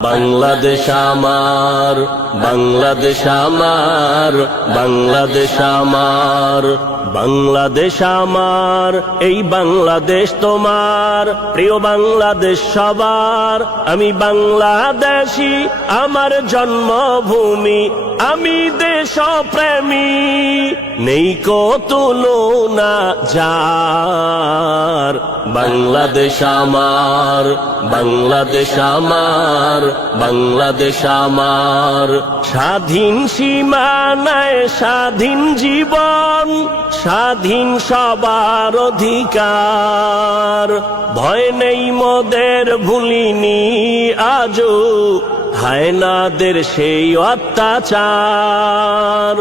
বাংলাদেশ আমার বাংলাদেশ আমার বাংলাদেশ আমার বাংলাদেশ আমার, এই বাংলাদেশ তোমার, প্রিয় বাংলাদেশ সবার। আমি বাংলাদেশি, আমার জন্মভূমি, আমি দেশপ্রেমী। নেই তুলনা যার। বাংলাদেশ আমার বাংলাদেশ আমার বাংলাদেশ আমার। স্বাধীন সীমানায় স্বাধীন জীবন, স্বাধীন সবার অধিকার। ভয় নেই মোদের ভুলিনি আজও হায়নাদের সেই অত্যাচার।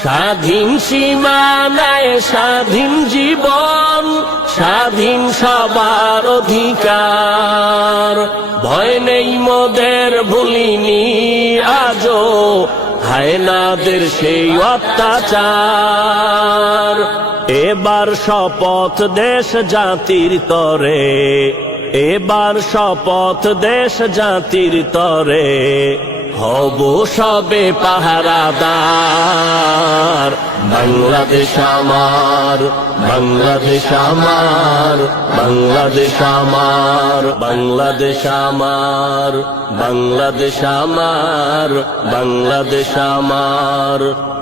স্বাধীন সীমানায় স্বাধীন জীবন, স্বাধীন সবার অধিকার। ভয় নেই মোদের, ভুলিনি আজও হায়নাদের সেই অত্যাচার। এবার শপথ দেশ জাতির তরে এবার শপথ দেশ জাতির তরে। হব সবে পাহারাদার। বাংলাদেশ আমার বাংলাদেশ আমার বাংলাদেশ আমার বাংলাদেশ আমার বাংলাদেশ আমার বাংলাদেশ আমার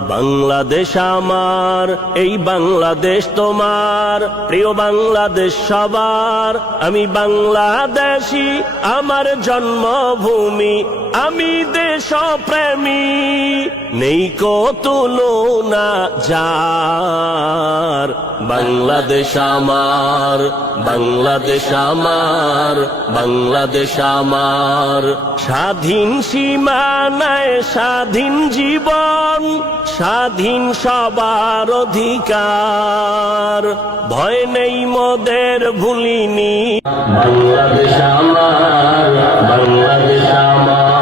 বাংলাদেশ আমার, এই বাংলাদেশ তোমার, প্রিয় বাংলাদেশ সবার। আমি বাংলাদেশি, আমার জন্মভূমি, আমি দেশপ্রেমী নেই তুলনা যার। বাংলাদেশ আমার বাংলাদেশ আমার বাংলাদেশ আমার। স্বাধীন সীমানায় স্বাধীন জীবন, স্বাধীন সবার অধিকার। ভয় নেই মোদের ভুলিনি। বাংলাদেশ আমার বাংলাদেশ আমার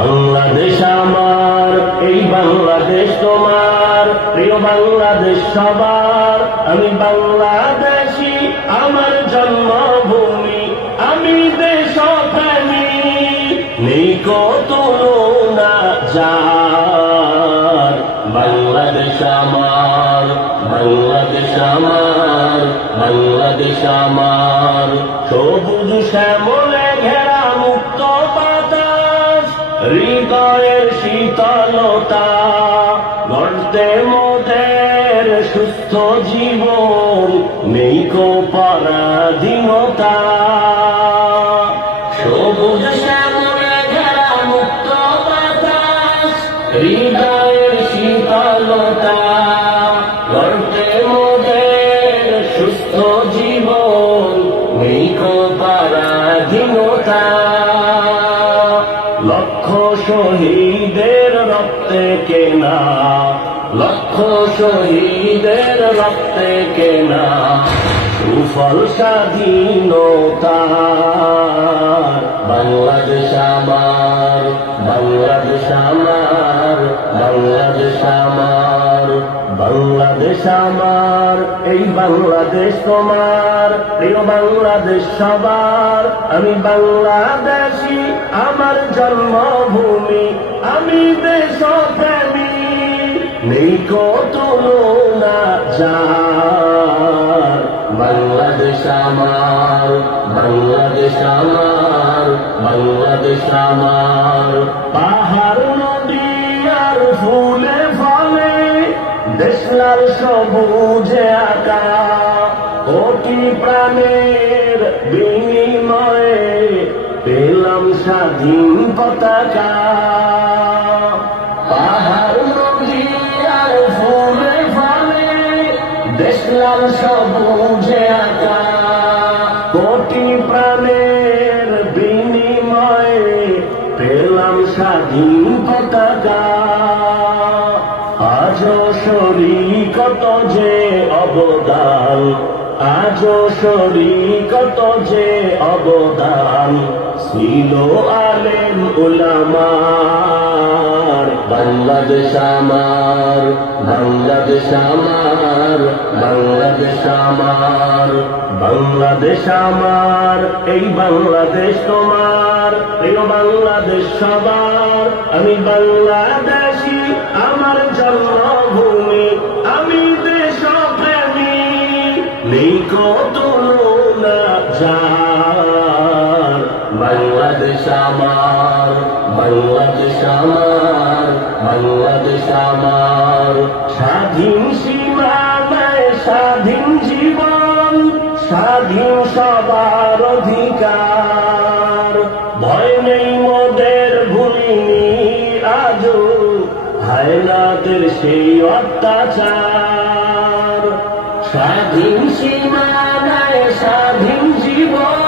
বাংলাদেশ আমার, এই বাংলাদেশ তোমার, প্রিয় বাংলাদেশ সবার। আমি বাংলাদেশি, আমার জন্মভূমি, আমি দেশ নেই কত না যার। বাংলাদেশ আমার বাংলাদেশ আমার বাংলাদেশ আমার। সবুজ শ্যামলে সুস্থ জীবন, নেই কো পরাধীনতা। সবুজ শ্যামলে ঘেরা মুক্ত বাতাস, হৃদয়ের শীতলতা। গর্তে মোদের সুস্থ জীবন, নেই কো পরাধীনতা। লক্ষ শহীদের রক্তে কেনা লক্ষ শহীদের রক্তে কেনা সুফল স্বাধীনতার। বাংলাদেশ আমার বাংলাদেশ আমার বাংলাদেশ আমার বাংলাদেশ আমার, এই বাংলাদেশ তোমার, প্রিয় বাংলাদেশ সবার। আমি বাংলাদেশি, আমার জন্মভূমি, আমি দেশপ্রেমী। নেই না যার বাংলাদেশ আমার বাংলাদেশ আমার বাংলাদেশ আমার। পাহাড়, নদী আর ফুলে ফলে দেশলাল সবুজে আঁকা কোটি প্রাণের বিনিময়ে পেলাম স্বাধীন পতাকা। দেশলাল সবুজে আঁকা কোটি প্রাণের বিনিময়ে পেলাম স্বাধীন পতাকা আজ শরীর কত যে অবদান আজও শরীকত যে অবদান ছিল আলেম উলামার। বাংলাদেশ আমার বাংলাদেশ আমার বাংলাদেশ আমার বাংলাদেশ আমার, এই বাংলাদেশ তোমার, প্রিয় বাংলাদেশ সবার। আমি বাংলাদেশি বাংলাদেশ আমার বাংলাদেশ আমার বাংলাদেশ স্বাধীন সীমানায় স্বাধীন জীবন, স্বাধীন সবার অধিকার। ভয় নেই মোদের ভুলিনি আজও, হায়নাদের সেই অত্যাচার। স্বাধীন সীমানায় স্বাধীন জীবন